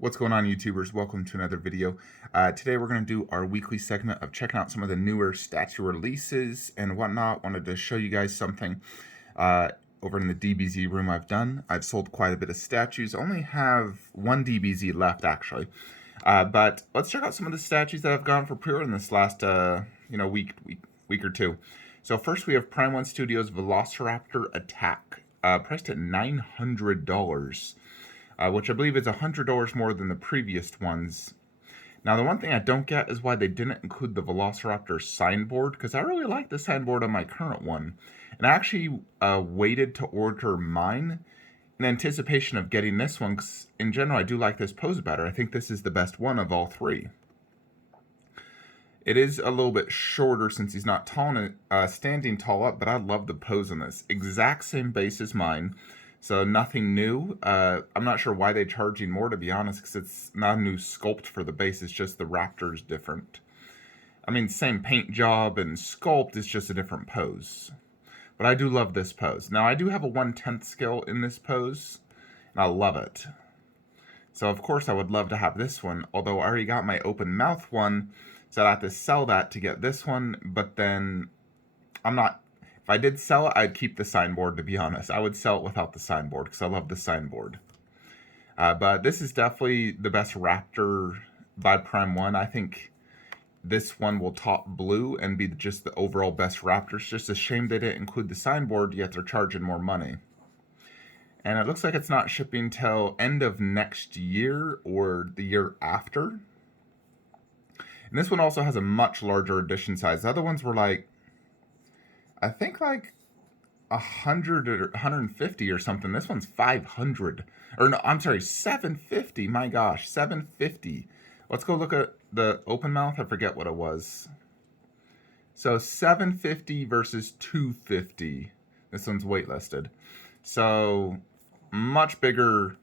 What's going on, YouTubers? Welcome to another video. Today we're going to do our weekly segment of checking out some of the newer statue releases and whatnot. Wanted to show you guys something over in the DBZ room I've sold quite a bit of statues. Only have one DBZ left, actually. But let's check out some of the statues that I've gone for pre-order in this last week or two. So first we have Prime 1 Studios Velociraptor Attack, priced at $900. Which I believe is $100 more than the previous ones. Now, the one thing I don't get is why they didn't include the Velociraptor signboard, because I really like the signboard on my current one. And I actually waited to order mine in anticipation of getting this one, because in general, I do like this pose better. I think this is the best one of all three. It is a little bit shorter since he's not tall and standing tall up, but I love the pose on this. Exact same base as mine. So nothing new. I'm not sure why they're charging more, to be honest, because it's not a new sculpt for the base. It's just the raptor's different. I mean, same paint job and sculpt, it's just a different pose. But I do love this pose. Now, I do have a 1/10 scale in this pose, and I love it. So, of course, I would love to have this one, although I already got my open mouth one, so I'd have to sell that to get this one, but then I'm not... If I did sell it, I'd keep the signboard, to be honest. I would sell it without the signboard, because I love the signboard. But this is definitely the best Raptor by Prime 1. I think this one will top blue and be just the overall best Raptor. It's just a shame they didn't include the signboard, yet they're charging more money. And it looks like it's not shipping till end of next year or the year after. And this one also has a much larger edition size. The other ones were like, I think like 100 or 150 or something. This one's 500. Or no, I'm sorry, 750. My gosh, 750. Let's go look at the open mouth. I forget what it was. So 750 versus 250. This one's waitlisted. So much bigger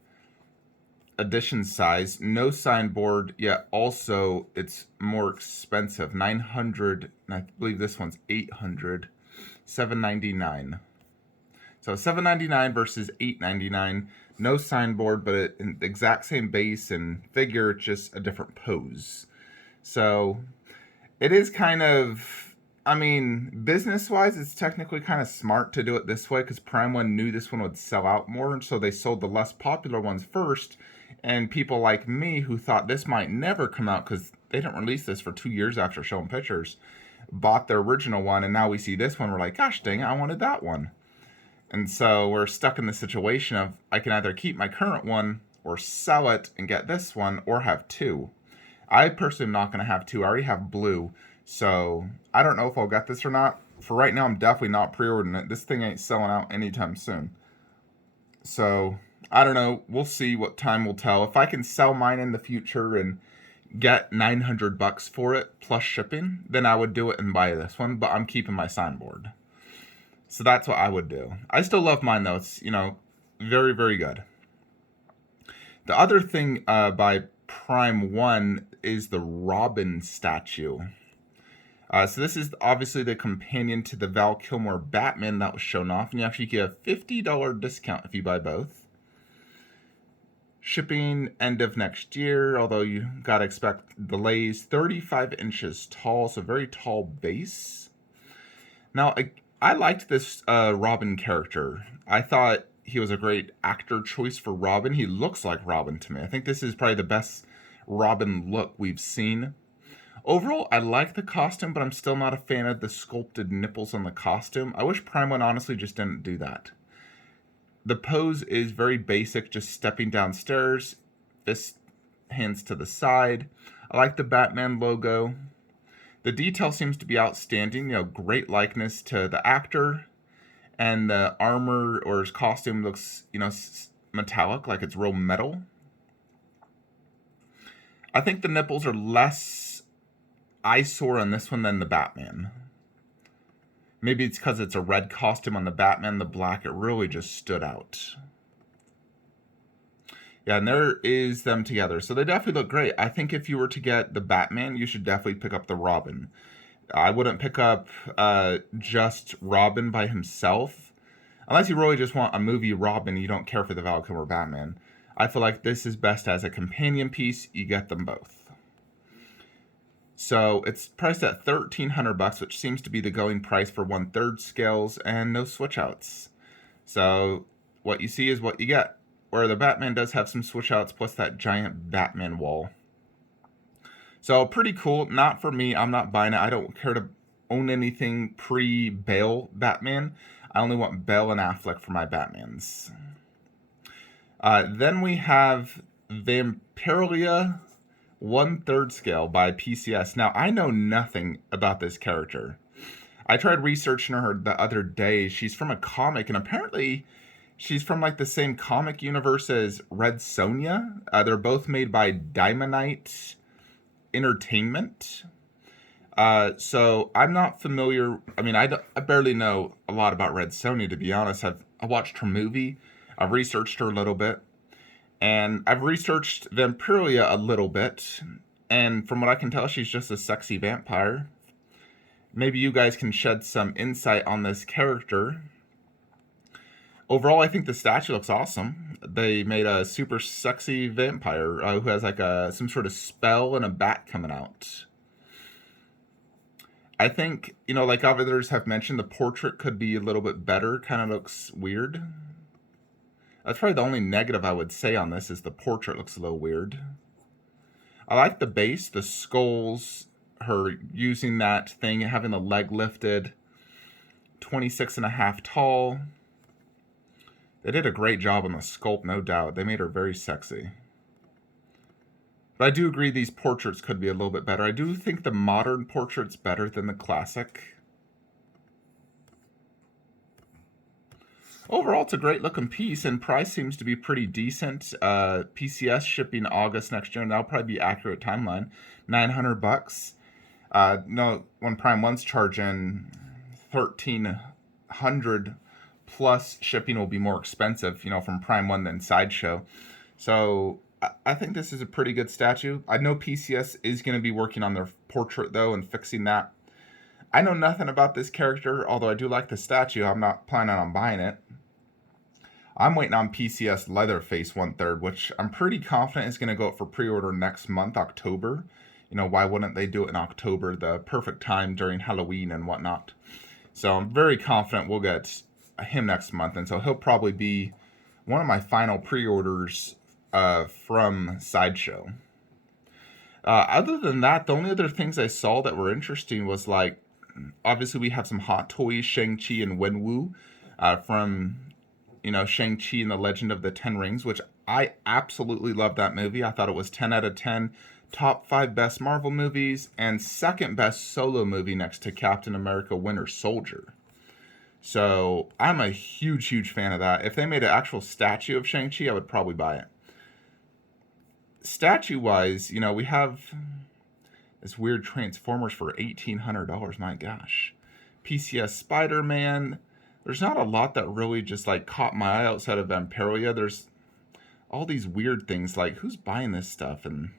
edition size. No signboard, yet also it's more expensive. 900, and I believe this one's 800. $7.99. So $7.99 versus $8.99. No signboard, but in the exact same base and figure, just a different pose. So it is kind of, I mean, business-wise, it's technically kind of smart to do it this way because Prime 1 knew this one would sell out more, and so they sold the less popular ones first. And people like me who thought this might never come out because they didn't release this for 2 years after showing pictures, bought the original one, and now we see this one, we're like, gosh dang it, I wanted that one. And so we're stuck in the situation of I can either keep my current one or sell it and get this one, or have two. I personally am not going to have two. I already have blue, so I don't know if I'll get this or not. For right now, I'm definitely not pre-ordering it. This thing ain't selling out anytime soon. So I don't know. We'll see what time will tell. If I can sell mine in the future and get $900 for it plus shipping, then I would do it and buy this one, but I'm keeping my signboard. So that's what I would do. I still love mine though. It's, very, very good. The other thing by Prime 1 is the Robin statue. So this is obviously the companion to the Val Kilmer Batman that was shown off, and you actually get a $50 discount if you buy both. Shipping end of next year, although you gotta expect delays. 35 inches tall, so very tall base. Now, I liked this Robin character. I thought he was a great actor choice for Robin. He looks like Robin to me. I think this is probably the best Robin look we've seen. Overall, I like the costume, but I'm still not a fan of the sculpted nipples on the costume. I wish Prime 1 honestly just didn't do that. The pose is very basic, just stepping downstairs, fist hands to the side. I like the Batman logo. The detail seems to be outstanding, great likeness to the actor. And the armor or his costume looks, metallic, like it's real metal. I think the nipples are less eyesore on this one than the Batman. Maybe it's because it's a red costume on the Batman, the black, it really just stood out. Yeah, and there is them together. So they definitely look great. I think if you were to get the Batman, you should definitely pick up the Robin. I wouldn't pick up just Robin by himself. Unless you really just want a movie Robin, you don't care for the Val Kilmer Batman. I feel like this is best as a companion piece. You get them both. So it's priced at $1,300, which seems to be the going price for 1/3 scales and no switch outs. So what you see is what you get. Where the Batman does have some switch outs plus that giant Batman wall. So pretty cool. Not for me. I'm not buying it. I don't care to own anything pre-Bale Batman. I only want Bale and Affleck for my Batmans. Then we have Vampiria 1/3 scale by PCS. Now, I know nothing about this character. I tried researching her the other day. She's from a comic, and apparently she's from like the same comic universe as Red Sonja. They're both made by Diamondite Entertainment. So I'm not familiar. I mean, I barely know a lot about Red Sonja, to be honest. I watched her movie. I've researched her a little bit. And I've researched Vampiria a little bit. And from what I can tell, she's just a sexy vampire. Maybe you guys can shed some insight on this character. Overall, I think the statue looks awesome. They made a super sexy vampire who has like some sort of spell and a bat coming out. I think, like others have mentioned, the portrait could be a little bit better. Kind of looks weird. That's probably the only negative I would say on this is the portrait looks a little weird. I like the base, the skulls, her using that thing, having the leg lifted. 26.5 tall. They did a great job on the sculpt, no doubt. They made her very sexy. But I do agree these portraits could be a little bit better. I do think the modern portrait's better than the classic. Overall, it's a great looking piece, and price seems to be pretty decent. PCS shipping August next year, and that'll probably be accurate timeline. $900. No, when Prime 1's charging $1,300 plus shipping will be more expensive, from Prime 1 than Sideshow. So I think this is a pretty good statue. I know PCS is going to be working on their portrait, though, and fixing that. I know nothing about this character, although I do like the statue. I'm not planning on buying it. I'm waiting on PCS Leatherface 1/3, which I'm pretty confident is going to go up for pre-order next month, October. Why wouldn't they do it in October, the perfect time during Halloween and whatnot? So I'm very confident we'll get him next month, and so he'll probably be one of my final pre-orders from Sideshow. Other than that, the only other things I saw that were interesting was like, obviously we have some Hot Toys, Shang-Chi and Wenwu from, Shang-Chi and the Legend of the Ten Rings, which I absolutely love that movie. I thought it was 10 out of 10. Top 5 best Marvel movies and second best solo movie next to Captain America Winter Soldier. So I'm a huge, huge fan of that. If they made an actual statue of Shang-Chi, I would probably buy it. Statue-wise, we have this weird Transformers for $1,800. My gosh. PCS Spider-Man. There's not a lot that really just caught my eye outside of Vampiria. There's all these weird things like who's buying this stuff, and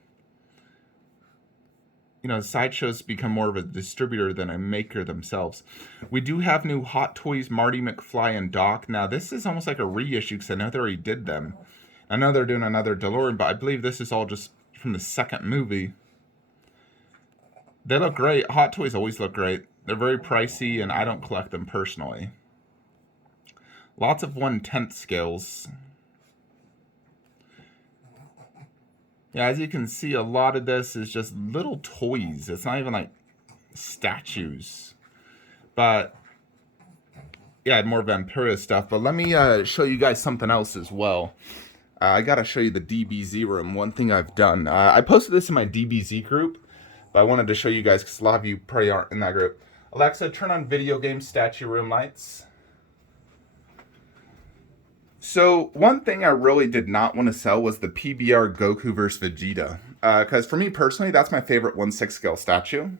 Sideshow's become more of a distributor than a maker themselves. We do have new Hot Toys Marty McFly and Doc. Now this is almost like a reissue because I know they already did them. I know they're doing another DeLorean, but I believe this is all just from the second movie. They look great. Hot Toys always look great. They're very pricey, and I don't collect them personally. Lots of 1/10 scales. Yeah, as you can see, a lot of this is just little toys. It's not even like statues. But yeah, more Vampiria stuff. But let me show you guys something else as well. I gotta show you the DBZ room. One thing I've done. I posted this in my DBZ group, but I wanted to show you guys because a lot of you probably aren't in that group. Alexa, turn on video game statue room lights. So one thing I really did not want to sell was the PBR Goku vs. Vegeta. Because for me personally, that's my favorite 1/6 scale statue.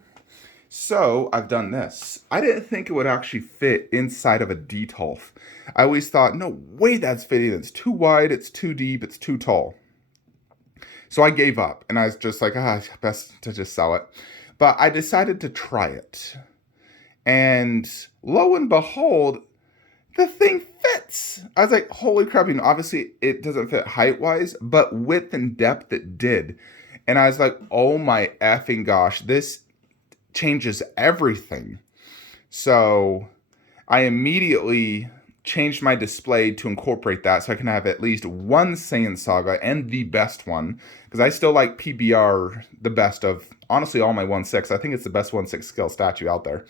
So I've done this. I didn't think it would actually fit inside of a Detolf. I always thought, no way that's fitting. It's too wide, it's too deep, it's too tall. So I gave up. And I was just like, best to just sell it. But I decided to try it. And lo and behold, the thing fits. I was like, holy crap, obviously it doesn't fit height-wise, but width and depth it did. And I was like, oh my effing gosh, this changes everything. So I immediately changed my display to incorporate that so I can have at least one Saiyan Saga and the best one. Because I still like PBR the best of, honestly, all my 1/6. I think it's the best 1/6 scale statue out there.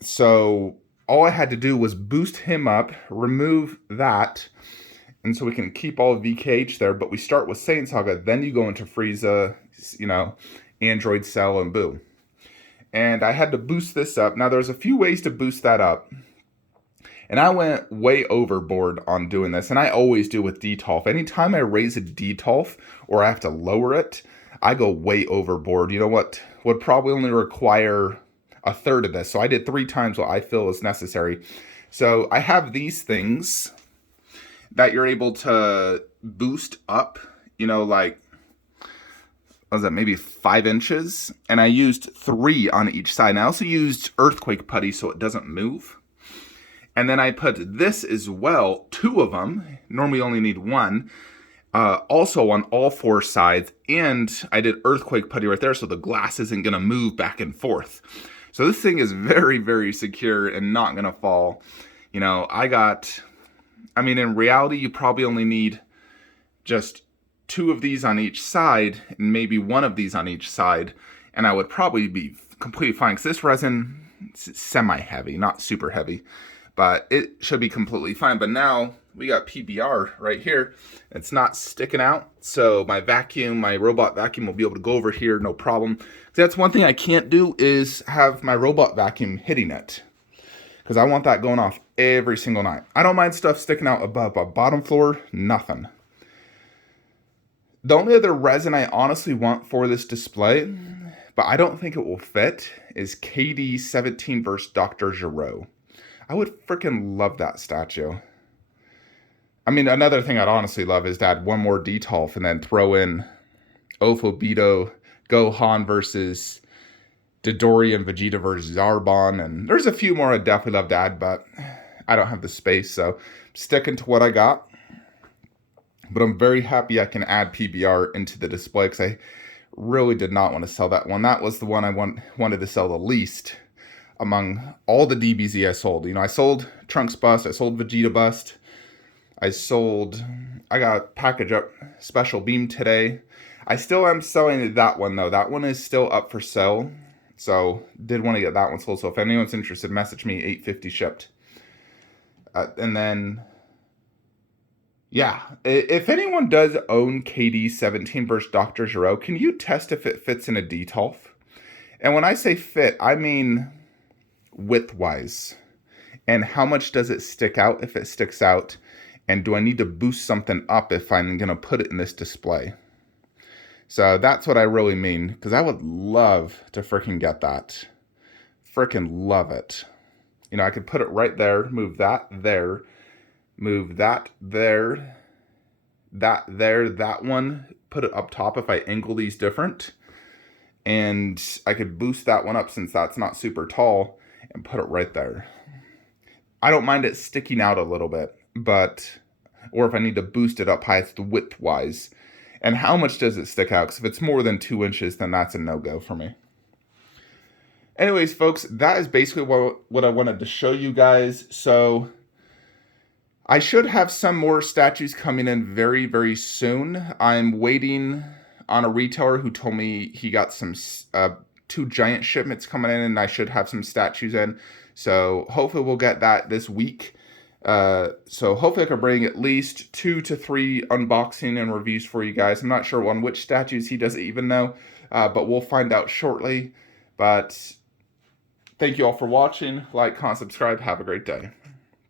So all I had to do was boost him up, remove that, and so we can keep all of VKH there, but we start with Saiyan Saga, then you go into Frieza, Android Cell, and Boo. And I had to boost this up. Now, there's a few ways to boost that up. And I went way overboard on doing this, and I always do with DTOLF. Anytime I raise a DTOLF, or I have to lower it, I go way overboard. You know what would probably only require a third of this. So I did 3 times what I feel is necessary. So I have these things that you're able to boost up, like, what was that, maybe 5 inches? And I used 3 on each side. And I also used earthquake putty so it doesn't move. And then I put this as well, 2 of them. Normally only need 1. Also on all 4 sides. And I did earthquake putty right there so the glass isn't going to move back and forth. So this thing is very, very secure and not going to fall. In reality, you probably only need just 2 of these on each side and maybe 1 of these on each side. And I would probably be completely fine because this resin is semi-heavy, not super heavy. But it should be completely fine. But now we got PBR right here. It's not sticking out. So my robot vacuum will be able to go over here, no problem. That's one thing I can't do is have my robot vacuum hitting it. Because I want that going off every single night. I don't mind stuff sticking out above, but bottom floor, nothing. The only other resin I honestly want for this display, but I don't think it will fit, is KD17 versus Dr. Gero. I would freaking love that statue. Another thing I'd honestly love is to add 1 more DTOLF and then throw in Ofobito, Gohan versus Dodori and Vegeta versus Zarbon. And there's a few more I'd definitely love to add, but I don't have the space. So I'm sticking to what I got. But I'm very happy I can add PBR into the display because I really did not want to sell that one. That was the one I wanted to sell the least among all the DBZ I sold. I sold Trunks Bust, I sold Vegeta Bust, I got Package Up Special Beam today. I still am selling that one though. That one is still up for sale. So did want to get that one sold. So if anyone's interested, message me, $850 shipped. And then, yeah, if anyone does own KD17 versus Dr. Gero, can you test if it fits in a DTOLF? And when I say fit, I mean width-wise. And how much does it stick out if it sticks out? And do I need to boost something up if I'm going to put it in this display? So that's what I really mean, because I would love to freaking get that. Freaking love it. I could put it right there, move that there, move that there, that one, put it up top if I angle these different. And I could boost that one up since that's not super tall and put it right there. I don't mind it sticking out a little bit, or if I need to boost it up high, it's the width-wise. And how much does it stick out? Because if it's more than 2 inches, then that's a no-go for me. Anyways, folks, that is basically what I wanted to show you guys. So I should have some more statues coming in very, very soon. I'm waiting on a retailer who told me he got some 2 giant shipments coming in, and I should have some statues in. So hopefully we'll get that this week. So hopefully I can bring at least 2 to 3 unboxing and reviews for you guys. I'm not sure on which statues, he doesn't even know, but we'll find out shortly. But thank you all for watching. Like, comment, subscribe. Have a great day.